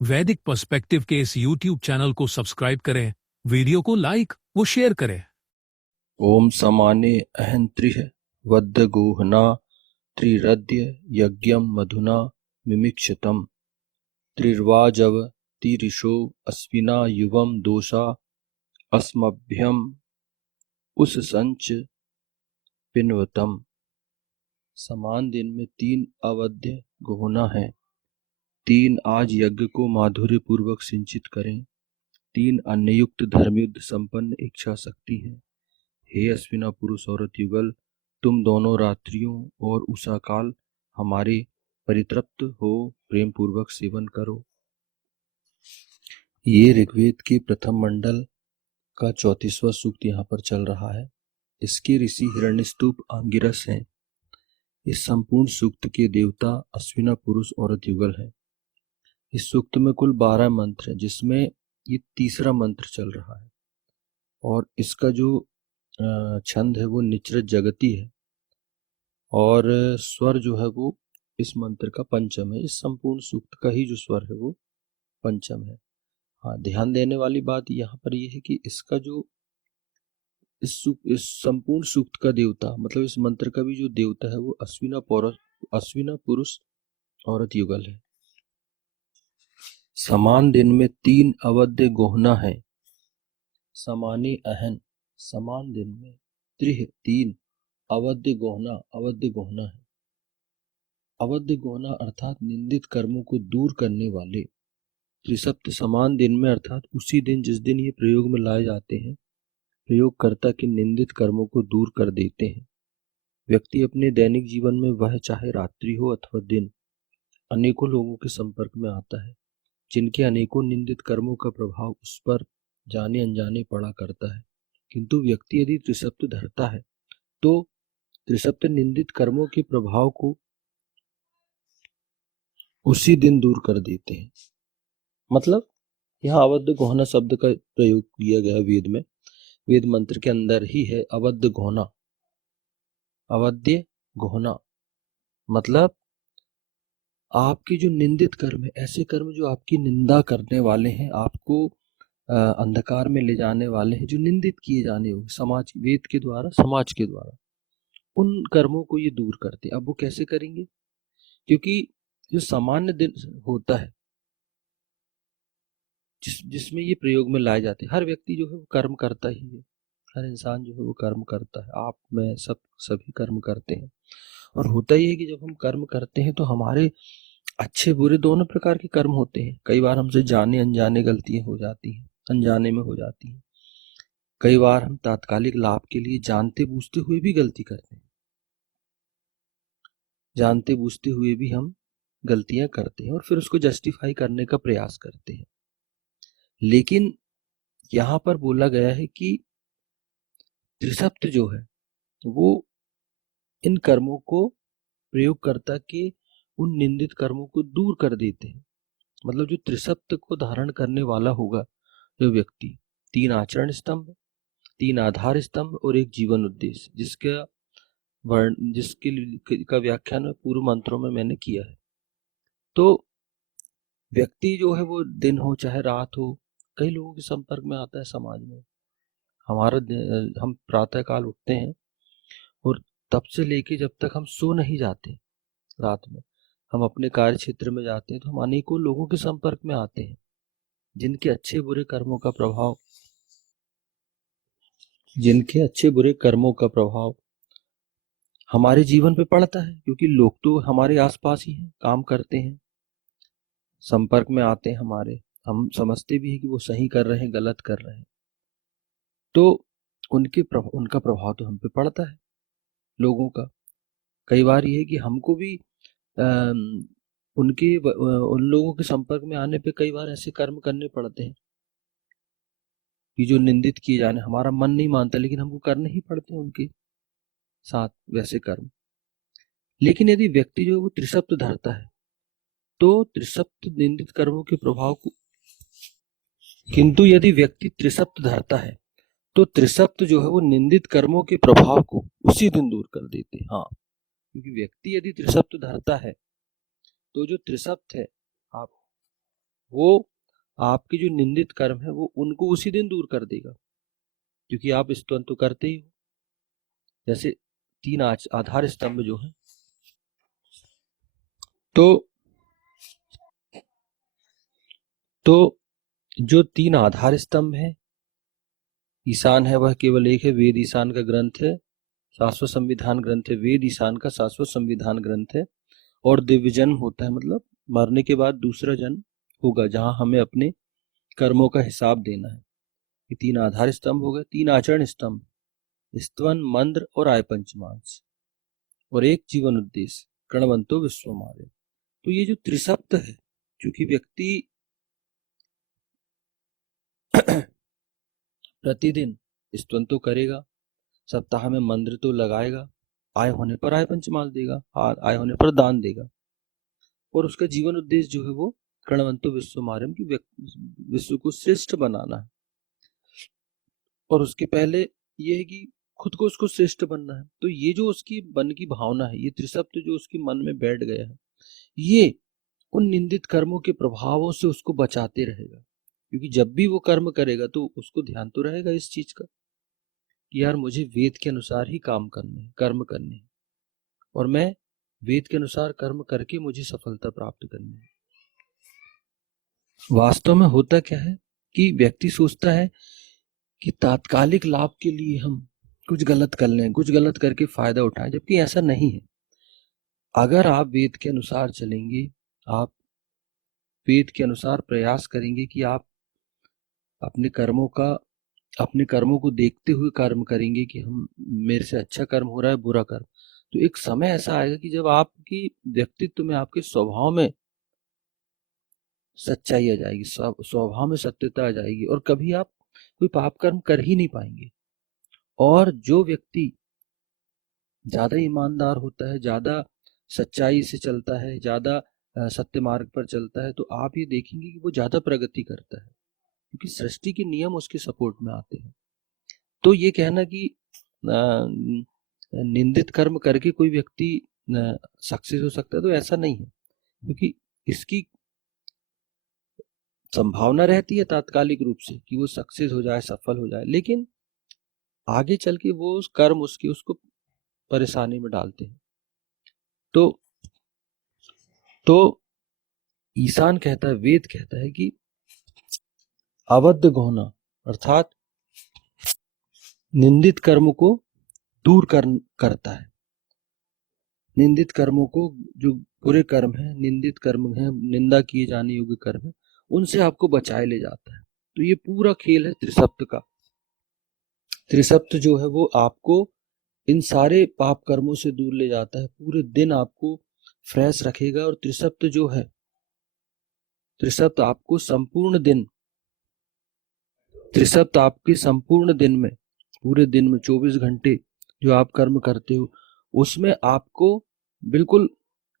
वैदिक पर्सपेक्टिव के इस YouTube चैनल को सब्सक्राइब करें, वीडियो को लाइक व शेयर करें। ओम समाने अहंत्रिः वद्दगोहना त्रिरद्य यज्ञम मधुना मिमिक्षतम् त्रिर्वाजव तिरिशो अस्विना युवम दोषा अस्मभ्यम उस संच पिन्वतम। समान दिन में 3 अवध्य गोहना है। 3 आज यज्ञ को माधुर्य पूर्वक सिंचित करें। 3 अन्ययुक्त धर्मयुद्ध संपन्न इच्छा शक्ति है। हे अश्विना पुरुष औरत युगल, तुम दोनों रात्रियों और उषा काल हमारे परितृप्त हो प्रेम पूर्वक सेवन करो। ये ऋग्वेद के प्रथम मंडल का 34वां सूक्त यहाँ पर चल रहा है। इसके ऋषि हिरण्यस्तुप आंगिरस हैं। इस संपूर्ण सूक्त के देवता अश्विना पुरुष औरत युगल है। इस सूक्त में कुल 12 मंत्र हैं, जिसमें ये तीसरा मंत्र चल रहा है और इसका जो छंद है वो निचृत जगती है और स्वर जो है वो इस मंत्र का पंचम है। इस संपूर्ण सूक्त का ही जो स्वर है वो पंचम है। हाँ, ध्यान देने वाली बात यहाँ पर यह है कि इसका जो इस संपूर्ण सूक्त का देवता मतलब इस मंत्र का भी जो देवता है वो अश्विना पुरुष औरत युगल है। समान दिन में 3 अवध्य गोहना है। समाने अहन, समान दिन में 3 अवध्य गोहना है। अवध्य गोहना अर्थात निंदित कर्मों को दूर करने वाले। त्रिसप्त समान दिन में अर्थात उसी दिन जिस दिन ये प्रयोग में लाए जाते हैं, प्रयोगकर्ता के निंदित कर्मों को दूर कर देते हैं। व्यक्ति अपने दैनिक जीवन में, वह चाहे रात्रि हो अथवा दिन, अनेकों लोगों के संपर्क में आता है जिनके अनेकों निंदित कर्मों का प्रभाव उस पर जाने अनजाने पड़ा करता है। किंतु व्यक्ति यदि त्रिसप्त धरता है तो त्रिसप्त निंदित कर्मों के प्रभाव को उसी दिन दूर कर देते हैं। मतलब यहाँ अवध्य गोहना शब्द का प्रयोग किया गया वेद में, वेद मंत्र के अंदर ही है अवध्य गोहना। अवध्य गोहना मतलब आपके जो निंदित कर्म है, ऐसे कर्म जो आपकी निंदा करने वाले हैं, आपको अंधकार में ले जाने वाले हैं, जो निंदित किए जाने होंगे समाज, वेद के द्वारा, समाज के द्वारा, उन कर्मों को ये दूर करते। अब वो कैसे करेंगे? क्योंकि जो सामान्य दिन होता है जिसमें ये प्रयोग में लाए जाते हैं, हर व्यक्ति जो है वो कर्म करता ही है। हर इंसान जो है वो कर्म करता है। आप में सभी कर्म करते हैं। और होता ही है कि जब हम कर्म करते हैं तो हमारे अच्छे बुरे दोनों प्रकार के कर्म होते हैं। कई बार हमसे जाने अनजाने गलतियां हो जाती हैं, अनजाने में हो जाती हैं। कई बार हम तात्कालिक लाभ के लिए जानते बूझते हुए भी गलती करते हैं। जानते बूझते हुए भी हम गलतियां करते हैं और फिर उसको जस्टिफाई करने का प्रयास करते हैं। लेकिन यहाँ पर बोला गया है कि त्रिसप्त जो है वो इन कर्मों को, प्रयोगकर्ता के उन निंदित कर्मों को दूर कर देते हैं। मतलब जो त्रिसप्त को धारण करने वाला होगा जो व्यक्ति, 3 आचरण स्तंभ, 3 आधार स्तंभ और 1 जीवन उद्देश्य, जिसके का व्याख्यान में पूर्व मंत्रों में मैंने किया है। तो व्यक्ति जो है वो दिन हो चाहे रात हो, कई लोगों के संपर्क में आता है समाज में। हम प्रातः काल उठते हैं और तब से लेके जब तक हम सो नहीं जाते रात में, हम अपने कार्य क्षेत्र में जाते हैं तो हम अनेकों लोगों के संपर्क में आते हैं जिनके अच्छे बुरे कर्मों का प्रभाव हमारे जीवन पे पड़ता है। क्योंकि लोग तो हमारे आसपास ही हैं, काम करते हैं, संपर्क में आते हैं हमारे, हम समझते भी हैं कि वो सही कर रहे हैं, गलत कर रहे हैं, तो उनका प्रभाव तो हम पे पड़ता है लोगों का। कई बार ये है कि हमको भी उन लोगों के संपर्क में आने पे कई बार ऐसे कर्म करने पड़ते हैं कि जो निंदित किए जाने, हमारा मन नहीं मानता लेकिन हमको करने ही पड़ते हैं उनके साथ वैसे कर्म। लेकिन यदि व्यक्ति जो वो त्रिसप्त धरता है तो त्रिसप्त निंदित कर्मों के प्रभाव को, किंतु यदि व्यक्ति त्रिसप्त धरता है तो त्रिसप्त जो है वो निंदित कर्मों के प्रभाव को उसी दिन दूर कर देते हैं। हाँ, क्योंकि व्यक्ति यदि त्रिसप्त धरता है तो जो त्रिसप्त है, आप वो आपके जो निंदित कर्म है वो उनको उसी दिन दूर कर देगा, क्योंकि आप स्तुति तो करते ही हो। जैसे तीन आधार स्तंभ जो है, तो जो तीन आधार स्तंभ है, ईशान है वह केवल एक है, वेद ईशान का ग्रंथ है, शाश्वत संविधान ग्रंथ है, वेद ईशान का शाश्वत संविधान ग्रंथ है। और दिव्य जन्म होता है, मतलब मरने के बाद दूसरा जन्म होगा जहां हमें अपने कर्मों का हिसाब देना है। ये तीन आधार स्तंभ हो गए। तीन आचरण स्तंभ, स्तवन, मंत्र और आय पंचमांश, और एक जीवन उद्देश्य, कणवंतो विश्वमार्य। तो ये जो त्रिसप्त है, क्योंकि व्यक्ति प्रतिदिन स्तवन तो करेगा, सप्ताह में मंत्र तो लगाएगा, आय होने पर आय पंचमांश देगा, आय होने पर दान देगा, और उसका जीवन उद्देश्य जो है वो कणवंतो विश्वमार्यम की विश्व को श्रेष्ठ बनाना है। और उसके पहले ये है कि खुद को उसको श्रेष्ठ बनना है। तो ये जो उसकी मन की भावना है, ये त्रिसप्त जो उसके मन में बैठ गया है, ये उन निंदित कर्मों के प्रभावों से उसको बचाते रहेगा। क्योंकि जब भी वो कर्म करेगा तो उसको ध्यान तो रहेगा इस चीज का कि यार मुझे वेद के अनुसार ही काम करने हैं, कर्म करने हैं, और मैं वेद के अनुसार कर्म करके मुझे सफलता प्राप्त करनी है। वास्तव में होता क्या है कि व्यक्ति सोचता है कि तात्कालिक लाभ के लिए हम कुछ गलत कर लें, कुछ गलत करके फायदा उठाएं, जबकि ऐसा नहीं है। अगर आप वेद के अनुसार चलेंगे, आप वेद के अनुसार प्रयास करेंगे कि आप अपने कर्मों का अपने कर्मों को देखते हुए कर्म करेंगे कि हम मेरे से अच्छा कर्म हो रहा है, बुरा कर्म, तो एक समय ऐसा आएगा कि जब आपकी व्यक्तित्व में, आपके स्वभाव में सच्चाई आ जाएगी, स्वभाव में सत्यता आ जाएगी, और कभी आप कोई पाप कर्म कर ही नहीं पाएंगे। और जो व्यक्ति ज्यादा ईमानदार होता है, ज्यादा सच्चाई से चलता है, ज्यादा सत्य मार्ग पर चलता है, तो आप ये देखेंगे कि वो ज्यादा प्रगति करता है, क्योंकि सृष्टि के नियम उसके सपोर्ट में आते हैं। तो ये कहना कि निंदित कर्म करके कोई व्यक्ति सक्सेस हो सकता है, तो ऐसा नहीं है, क्योंकि इसकी संभावना रहती है तात्कालिक रूप से कि वो सक्सेस हो जाए, सफल हो जाए, लेकिन आगे चल के वो उस कर्म उसको परेशानी में डालते हैं। तो ईशान कहता है, वेद कहता है कि अवद्ध होना, अर्थात निंदित कर्म को दूर करता है। निंदित कर्मों को, जो बुरे कर्म है, निंदित कर्म है, निंदा किए जाने योग्य कर्म है, उनसे आपको बचाए ले जाता है। तो ये पूरा खेल है त्रिसप्त का। त्रिसप्त जो है वो आपको इन सारे पाप कर्मों से दूर ले जाता है, पूरे दिन आपको फ्रेश रखेगा। और त्रिसप्त जो है, त्रिसप्त आपको संपूर्ण दिन, त्रिसप्त आपके संपूर्ण दिन में, पूरे दिन में 24 घंटे जो आप कर्म करते हो, उसमें आपको बिल्कुल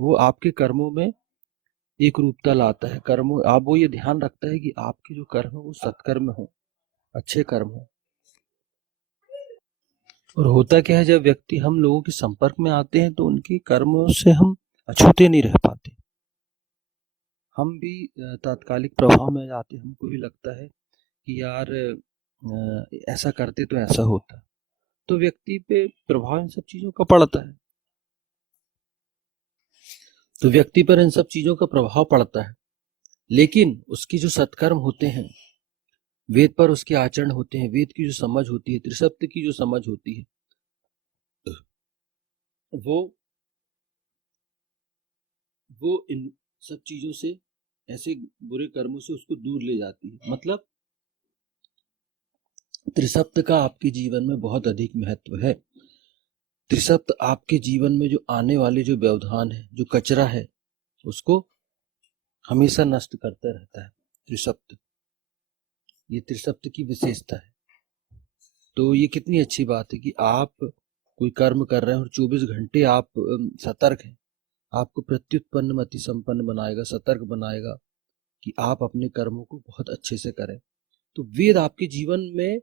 वो आपके कर्मों में एक रूपता लाता है। कर्मों आप वो ये ध्यान रखता है कि आपके जो कर्म है वो सत्कर्म हो, अच्छे कर्म हो। और होता क्या है, जब व्यक्ति हम लोगों के संपर्क में आते हैं तो उनके कर्मों से हम अछूते नहीं रह पाते। हम भी तात्कालिक प्रभाव में आते, हमको भी लगता है कि यार ऐसा करते तो ऐसा होता, तो व्यक्ति पे प्रभाव इन सब चीजों का पड़ता है। तो व्यक्ति पर इन सब चीजों का प्रभाव पड़ता है, लेकिन उसकी जो सत्कर्म होते हैं, वेद पर उसके आचरण होते हैं, वेद की जो समझ होती है, त्रिसप्त की जो समझ होती है, वो वो इन सब चीजों से, ऐसे बुरे कर्मों से उसको दूर ले जाती है। मतलब त्रिसप्त का आपके जीवन में बहुत अधिक महत्व है। त्रिसप्त आपके जीवन में जो आने वाले जो व्यवधान है, जो कचरा है, उसको हमेशा नष्ट करता रहता है त्रिसप्त। ये त्रिसप्त की विशेषता है। तो ये कितनी अच्छी बात है कि आप कोई कर्म कर रहे हैं और 24 घंटे आप सतर्क हैं। आपको प्रत्युत्पन्न मति संपन्न बनाएगा, सतर्क बनाएगा कि आप अपने कर्मों को बहुत अच्छे से करें। तो वेद आपके जीवन में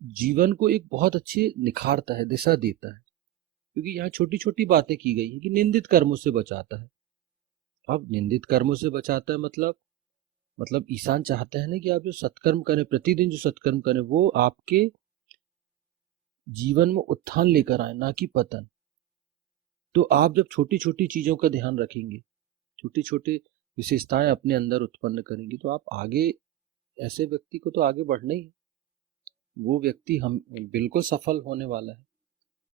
जीवन को एक बहुत अच्छे निखारता है, दिशा देता है, क्योंकि यहाँ छोटी छोटी बातें की गई है कि निंदित कर्मों से बचाता है। अब निंदित कर्मों से बचाता है मतलब ईशान चाहते हैं ना कि आप जो सत्कर्म करें, प्रतिदिन जो सत्कर्म करें, वो आपके जीवन में उत्थान लेकर आए, ना कि पतन। तो आप जब छोटी छोटी चीजों का ध्यान रखेंगे, छोटी छोटी विशेषताएं अपने अंदर उत्पन्न करेंगे, तो आप आगे, ऐसे व्यक्ति को तो आगे बढ़ना ही है। वो व्यक्ति हम बिल्कुल सफल होने वाला है।